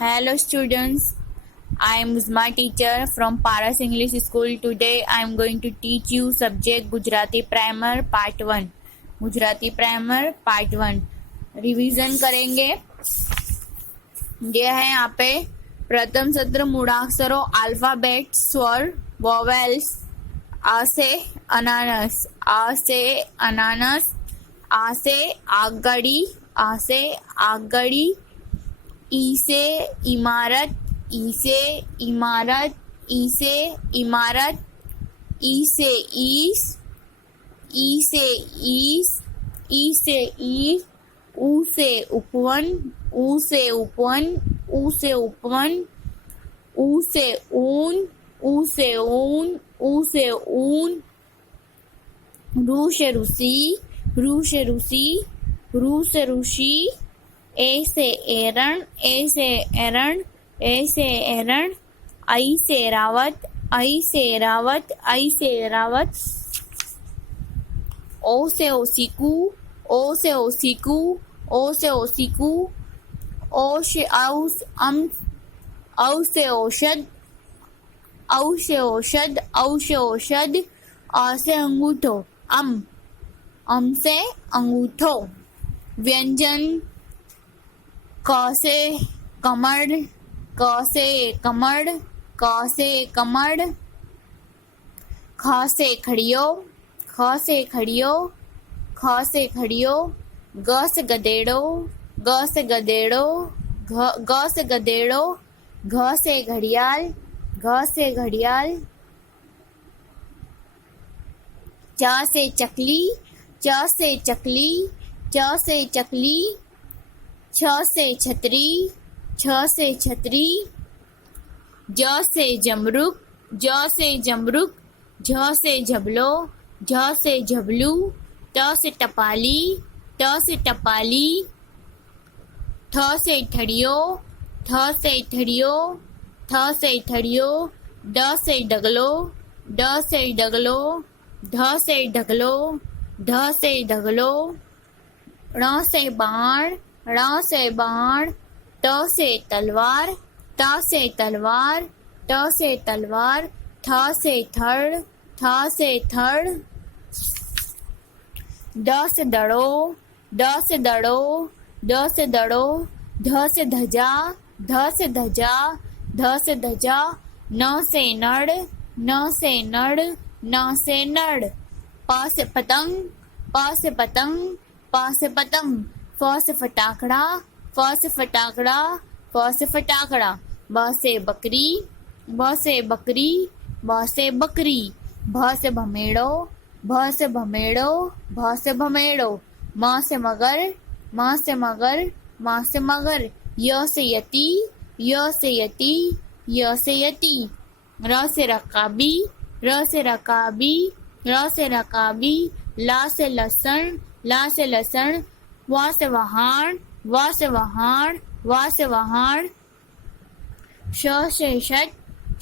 Hello students, I am Uzma teacher from Paras English School. Today I am going to teach you subject Gujarati Primer Part 1. Gujarati Primer Part 1. Revision करेंगे। ये है यहाँ पे प्रथम सत्र मूढ़ाक्षरों, alphabet, स्वर, vowels, आ से अनानस, आ से अनानस, आ से आगगाड़ी, आ से आगगाड़ी, ई से इमारत, ई से इमारत, ई से इमारत, ई से ईस, ई से ईस, ई से ईस, ऊ से उपवन, ऊ से उपवन, ऊ से उपवन, ऊ से ऊन, ऊ से ऊन, ऊ से ऊन, रू से रूसी, रू से रूसी, रू से ऋषि, ए से एरण, ए से एरण, ए से एरण, आई से रावत, आई से रावत, आई से रावत, ओ से ओसिकू, ओ से ओसिकू, ओ से ओसिकू, ओ से औस अम, औ से औषध, औ से औषध, औ से औषध, आ से अंगूठो, अम से अंगूठो, व्यंजन क से कमर, क से कमर, क से कमर, ख से खड़ियो, ख से खड़ियो, ख से खड़ियो, ग से गधेड़ो, ग से गधेड़ो, ग से गधेड़ो, घ से घड़ियाल, घ से घड़ियाल, च से चकली, च से चकली, च से चकली, छ से छतरी, छ से छतरी, ज से जमरुक, ज से जमरुक, झ से झबलो, झ से झबलू, ट से टपाली, ट से टपाली, ठ से ठड़ियो, ठ से ठड़ियो, ठ से ठड़ियो, ड से डगलो, ड से डगलो, ढ से ढगलो, ढ से ढगलो, ण से बाण, ण से बाण, ट से तलवार, ट से तलवार, ट से तलवार, ठ से थड़, ठ से थड़, ड से दड़ो, ड से दड़ो, ड से दड़ो, ध से धजा, ध से धजा, ध से धजा, न से नड़, न से नड़, न से नड़, प से पतंग, प से पतंग, प से पतंग, फ से फटाकड़ा, फ से फटाकड़ा, फ से फटाकड़ा, ब से बकरी, ब से बकरी, ब से बकरी, भ से भमेड़ो, भ से भमेड़ो, भ से भमेड़ो, म से मगर, म से मगर, म से मगर, य से यति, य से यति, य से यति, र से रकाबी, र से रकाबी, र से रकाबी, ला से लहसुन, ला से लहसुन, व से वहाण, व से वहाण, व से वहाण, श से षट,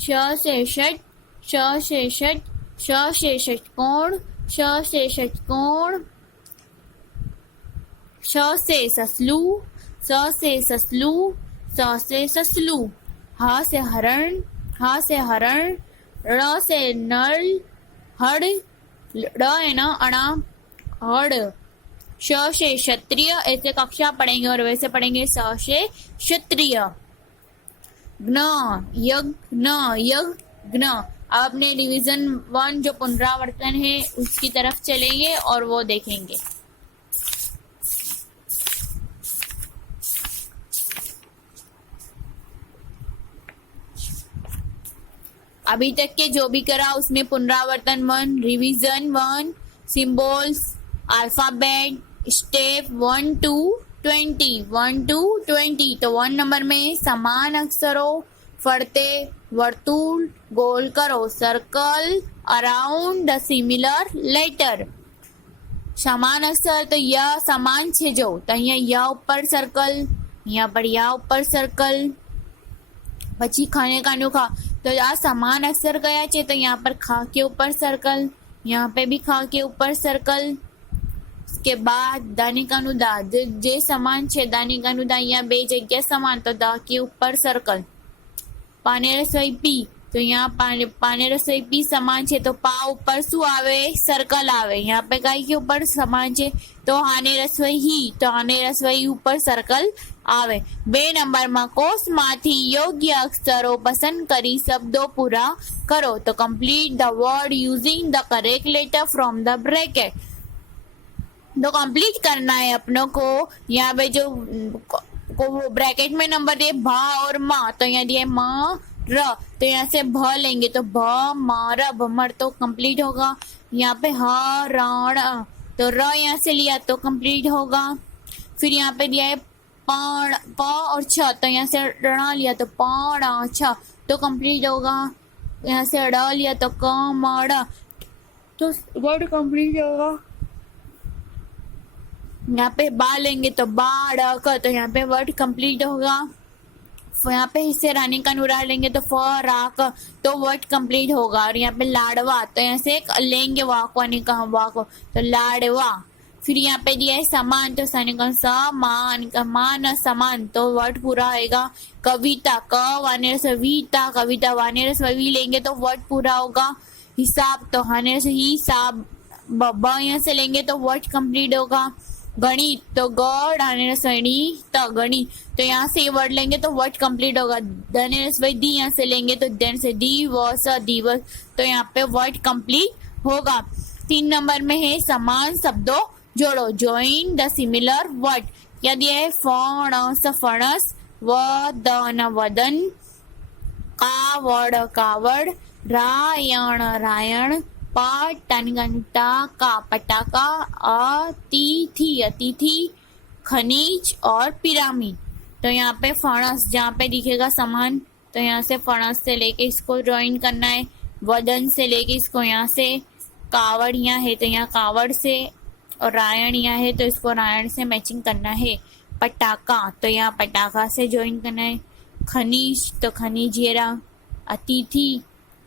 श से षट, श से षट, श से षटकोण, श से षटकोण, श से ससलू, स से ससलू, स से ससलू, ह से हरण, ह से हरण, र से नल, हड़, ड है ना अणा, हड़, श से क्षत्रिय, ऐसे कक्षा पढ़ेंगे और वैसे पढ़ेंगे स से क्षत्रिय, ज्ञ यज्ञ, यज्ञ। आपने डिवीजन 1 जो पुनरावर्तन है उसकी तरफ चलेंगे और वो देखेंगे। अभी तक के जो भी करा उसमें पुनरावर्तन 1, revision 1, symbols, alphabet, step 1 to 20, 1 to 20। तो 1 नंबर में समान अक्षरों, फड़ते, वर्तुल, गोल करो, circle around the similar letter. समान अक्षर तो य समान छे जो, तो અહીંયા ય ઉપર सर्कल, यहाँ पर या ऊपर सर्कल, પછી ખાને કાનું ખા, तो આ समान अक्षर कया છે, तो यहाँ पर खा के ऊपर सर्कल, यहाँ पे भी खा के ऊपर सर्कल, उसके बाद दानिकानु दा जे समान छे दानिकानु दा यहाँ बे जग्या समान तो दा के ऊपर सर्कल। पाने रसोई पी तो यहाँ पाने रसोई पी समान छे तो पा ऊपर शू आवे सर्कल आवे। यहाँ पे कई के ऊपर समान छे तो हाने रसोई ही तो हाने रसोई ऊपर सर्कल आवे। 2 नंबर में कोष माथी योग्य अक्षरों पसंद करी शब्दों पूरा करो तो complete the word using the correct letter from the bracket. तो कंप्लीट करना है अपनों को। यहाँ पे जो को ब्रैकेट में नंबर दिए भा और माँ तो यहाँ दिए माँ र तो यहाँ से भ लेंगे तो भ मार भमर तो कंप्लीट होगा। यहाँ पे ह रण तो र यहाँ से लिया तो कंप्लीट होगा। फिर यहाँ पे दिया है प और छ तो यहाँ से रण लिया तो प छ तो कंप्लीट होगा। यहाँ से ड लिया तो क म ड़ तो वर्ड कंप्लीट होगा। यहाँ पे बा लेंगे तो बा ड़ क तो यहाँ पे वर्ड कंप्लीट होगा। यहाँ पे इससे रानी का नूरा लेंगे तो फ रा क तो वर्ड कंप्लीट होगा। और यहाँ पे लाडवा तो यहाँ से लेंगे वाक वानी का वाक तो लाडवा। फिर यहाँ पे दिया है समान तो सानी का समान का मान समान तो वर्ड पूरा आएगा। कविता क वाने सविता कविता वाने सवी लेंगे तो वर्ड पूरा होगा। हिसाब तो हाने से हिसाब ब यहाँ से लेंगे तो वर्ड कंप्लीट होगा। गणित तो गढ़ आने सड़ी तो गणित तो यहाँ से वर्ड लेंगे तो वर्ड कंप्लीट होगा। धने दी यहाँ से लेंगे तो देन से दिवस दिवस तो यहाँ पे वर्ड कंप्लीट होगा। 3 नंबर में है समान शब्दों जोड़ो जॉइन द सिमिलर वर्ड। क्या दिया है फणस फणस वदन वदन कावड़ कावड़ रायण रायण पटाका पटाका अतिथि अतिथि खनिज और पिरामिड। तो यहाँ पे फणस जहाँ पे दिखेगा समान तो यहाँ से फणस से लेके इसको ज्वाइन करना है। वदन से लेके इसको यहाँ से कावड़ यहाँ है तो यहाँ कावड़ से और रायण यहाँ है तो इसको रायण से मैचिंग करना है। पटाका तो यहाँ पटाखा से ज्वाइन करना है। खनिज तो खनिज ये रहा। अतिथि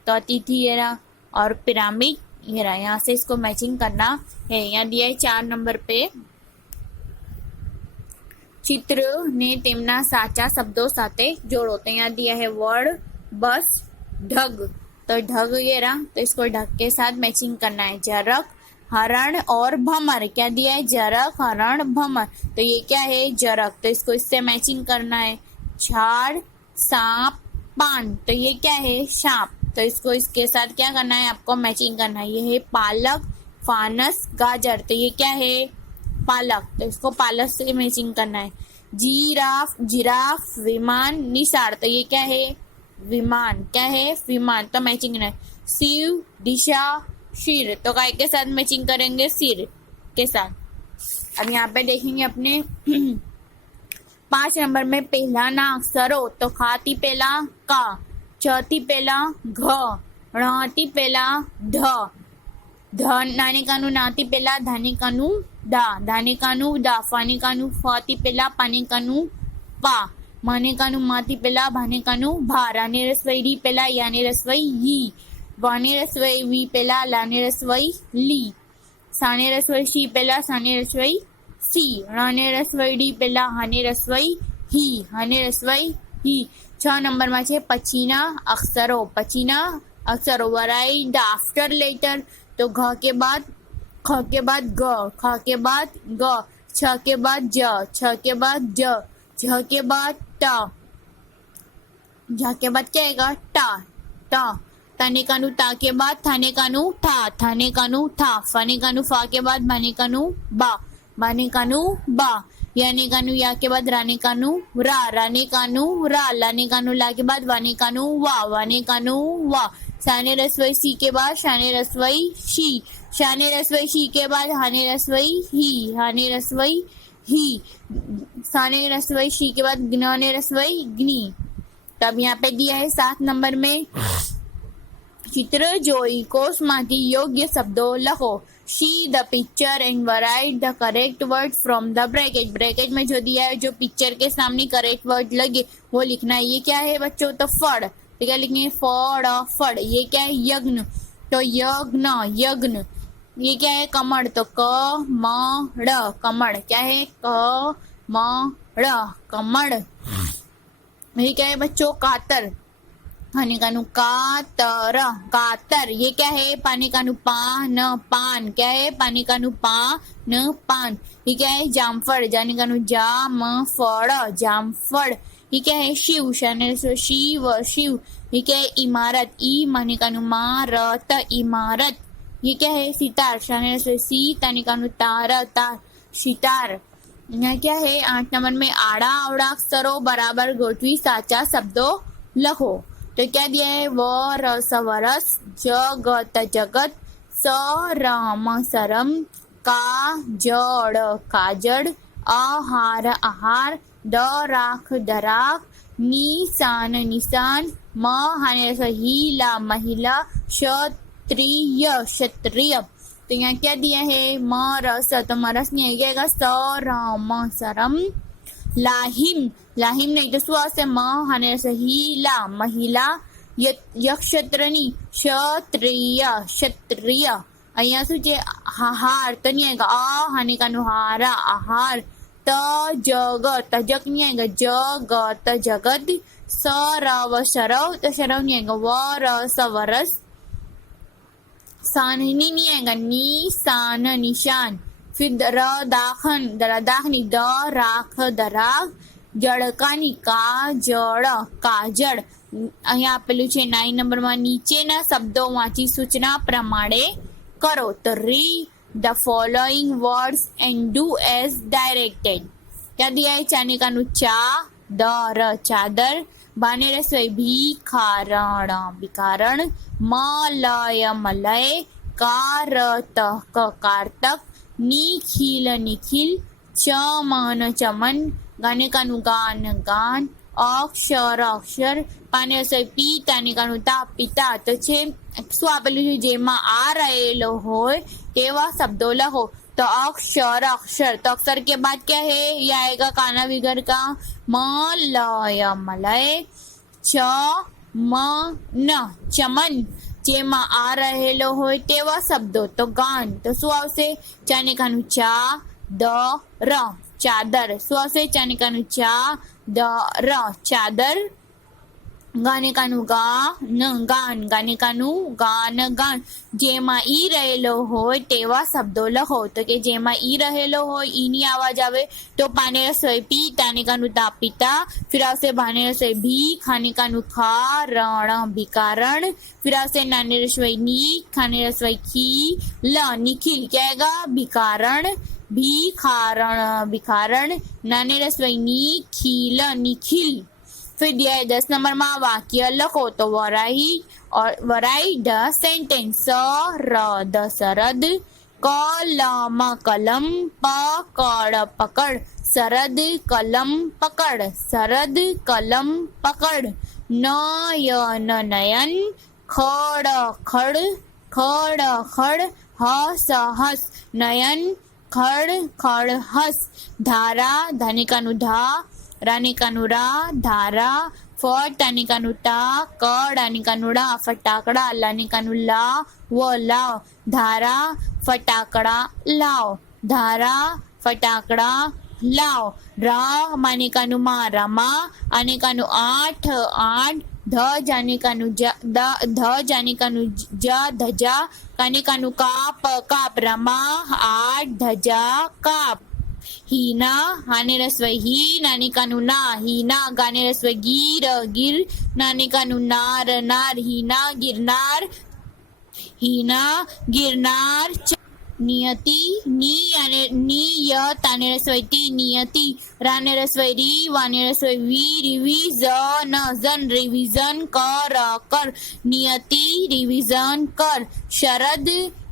तो अतिथि ये रहा और पिरामिड ये रहा। यहाँ से इसको मैचिंग करना है। यहाँ दिया है 4 नंबर पे चित्र ने तेमना साचा शब्दों साथे जोड़ो तो यहाँ दिया है वर्ड बस ढग तो ढग ये रहा तो इसको ढग के साथ मैचिंग करना है। जरक हरण और भमर क्या दिया है जरक हरण भमर तो ये क्या है जरक तो इसको इससे मैचिंग करना है। झाड़ सांप पान तो ये क्या है सांप तो इसको इसके साथ क्या करना है आपको मैचिंग करना है। ये है पालक फानस गाजर तो ये क्या है पालक तो इसको पालक से मैचिंग करना है। जिराफ जिराफ विमान निसार तो ये क्या है विमान क्या है विमान तो मैचिंग करना है। शिव दिशा सिर तो काय के साथ मैचिंग करेंगे सिर के साथ। अब यहाँ पे देखेंगे अपने 5 नंबर में पहला ना अक्षरो तो खाती पहला का चौथी पहला घ णाती पहला ध नानी कानू नाती पहला धानी कानू दा धानी कानू दा फानी कानू फाती पहला पानी कानू पा माने कानू माती पहला भाने कानू भा रानी रसवई पहला यानी रसवई ही वाने रसवई वी पहला लाने रसवई ली साने रसवई शी पहला साने रसवई सी राने रसवई डी पहला हाने रसवई ही हाने रसवई ही। 6 नंबर में है पचीना अक्षरों वराइट द आफ्टर लेटर तो घ के बाद ख के बाद ग ख के बाद ग छ के बाद ज छ के बाद ज झ के बाद ट झ के बाद क्या आएगा टा टा ताने कानू ता के बाद थाने कानू था फाने कानू फा के बाद बाने कानू बा यानी कानू या के बाद रानी कानू राने कानू लाने कानू ला के बाद वाने कानू वा साने रसवई सी के बाद शाने रसवई शी के बाद हाने रसवई ही साने रसवई शी के बाद गिनाने रसवई ग्नी। तब यहाँ पे दिया है 7 नंबर में चित्र जोई कोष माथी योग्य शब्दों लखो। See the picture and write the correct word from the bracket. Bracket में जो दिया है जो पिक्चर के सामने करेक्ट वर्ड लगे वो लिखना है। ये क्या है बच्चों तो फड़ तो क्या लिखेंगे फड़ फड़। ये क्या है यज्ञ तो यज्ञ ये क्या है? कमल। तो क म ड़ कमल। क्या है? क म ड़ कमल। ये क्या है बच्चों? कातर। पानी का नु कातर कातर। ये क्या है? पानी का नु पान पान। क्या है? पानी का नु पान पान। ये क्या है? जामफल। जानी का नु जामफल जामफल। ये क्या है? शिव। शाने से शिव शिव। ये क्या है? इमारत। ई मानी का नु मारत इमारत। ये क्या है? सितार। शाने से सी तानी का नु तार तार सितार। यहाँ क्या है? 8 नंबर में आड़ा अवड़ा अक्षरों बराबर गोठवी साचा शब्दों लखो। तो क्या दिया है? व रस वरस, जगत जगत, स रम सरम, का जड़ काजड़, आहार आहार, द राख दराख, निशान निशान, म हाने से हीला महिला, क्षत्रिय क्षत्रिय। तो यहाँ क्या दिया है? म रस। तो म रस नहीं आएगा स रम सरम। लाहिम। लाहिम नहीं तो શું આવશે? म हाने से हीला महिला, यक्षत्रनी क्षत्रिय क्षत्रिय। અહીંયા શું છે? હાર તો નહીં આएगा અ હાને કાનું હારા આહાર। त जगत तजक नहीं आएगा जगत जगत। सरव शरव तो शरव नहीं आएगा व रस वरस। साननी नहीं आएगा निशान निशान। फिर र दाखन दाखनी द राख दराख। જળકાની કાજળ કાજળ। અહીંયા આપેલું છે 9 નંબરમાં નીચેના શબ્દો વાંચી સૂચના પ્રમાણે કરો। તો read the following words and do as directed. क्या दिया है? चाने का नु चा दर चादर, बाने रसोई भिखारण भिखारण, मलय मलय, कारतक कारतक, निखिल निखिल, चमन चमन, गाने का नु गान गान, અક્ષર અક્ષર, પાને રસોઈ પિતાની કાનું તા પિતા। તો છે શું આપેલું છે? જેમાં આ રહેલો હોય તેવા શબ્દો લખો। तो अक्षर अक्षर। तो अक्षर के बाद क्या है? ये आएगा काना विगर का मलय मलय, च म न चमन। જેમાં આ રહેલો હોય તેવા શબ્દો। તો ગાન। તો શું આવશે? ચાને કાનું चा द र ચાદર। શું આવશે? ચાને કાનું चा द र ચાદર। ગાને કાનું ગા ન ગાન ગાને કાનું ગાન ગાન। જેમાં ઈ રહેલો હોય તેવા શબ્દો લખો। તો કે જેમાં ઈ રહેલો હોય ઈની આવાજ આવે તો પાને રસોઈ પી તાને કાનું તા પિતા। फिर આવશે ભાને રસોઈ ભી ખાને કાનું ખા રણ भिखारण। फिर આવશે નાને રસોઈ ની ખાને રસોઈ खी ल निखिल। क्या आएगा? भिखारण भिखारण भिखारण। नाने रसोई नी खील निखिल। फिर दिया है 10 नंबर में वाक्य लखो। तो वराई और वराई द सेंटेंस। सरद सरद, कलम कलम, पकड़ पकड़, सरद कलम पकड़ सरद कलम पकड़। नयन नयन, खड़ खड़ खड़ खड़, हस हस, नयन खड़ खड़ हस। धारा धानी कानु धा रानी कानुरा धारा, फट तानी कानुटा, कड़ आनी कानुड़ा, फटाकड़ा लानी कानुला वो लाओ। धारा फटाकड़ा लाओ, धारा फटाकड़ा लाओ। रा माने कानु मा रमा, आने कानु आठ आठ, ध जाने कानु ध जाने कानु ज धजा, काने कानु काप काप, रमा आठ धजा काप। हीना हाने रसवई ही नानी कानु ना हीना, गाने रसवई गिर गिर, नानी कानु नार नार, हीना गिरनार हीना गिरनार। नियति नी याने नियत आने रसवई ती नियति, राने रसवई री वाने रसवई वी, रिवीजन जन रिवीजन कर कर, नियति रिवीजन कर। शरद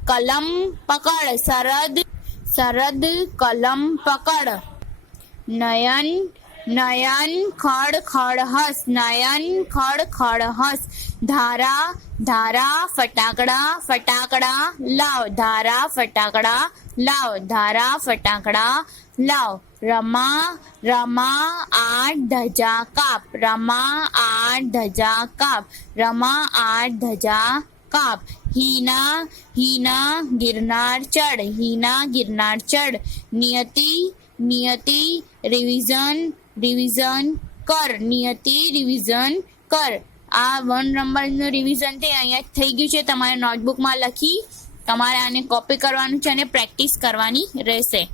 कलम पकड़ शरद शरद कलम पकड़। नयन नयन खड़ खड़ हस, नयन खड़ खड़ हस। धारा धारा फटाकड़ा फटाकड़ा लाओ, धारा फटाकड़ा लाओ, धारा फटाकड़ा लाओ। रमा रमा आठ धजा काप, रमा आठ धजा काप, रमा आठ धजा काप। हीना हीना गिरनार चढ़, हीना गिरनार चढ़। नियति नियति રિવિઝન રિવિઝન કર, નિયતિ રિવિઝન કર। આ 1 નંબરનું રિવિઝન તે અહીંયા થઈ ગયું છે, તમારે નોટબુકમાં લખી તમારે આને કોપી કરવાનું છે અને પ્રેક્ટિસ કરવાની રહેશે।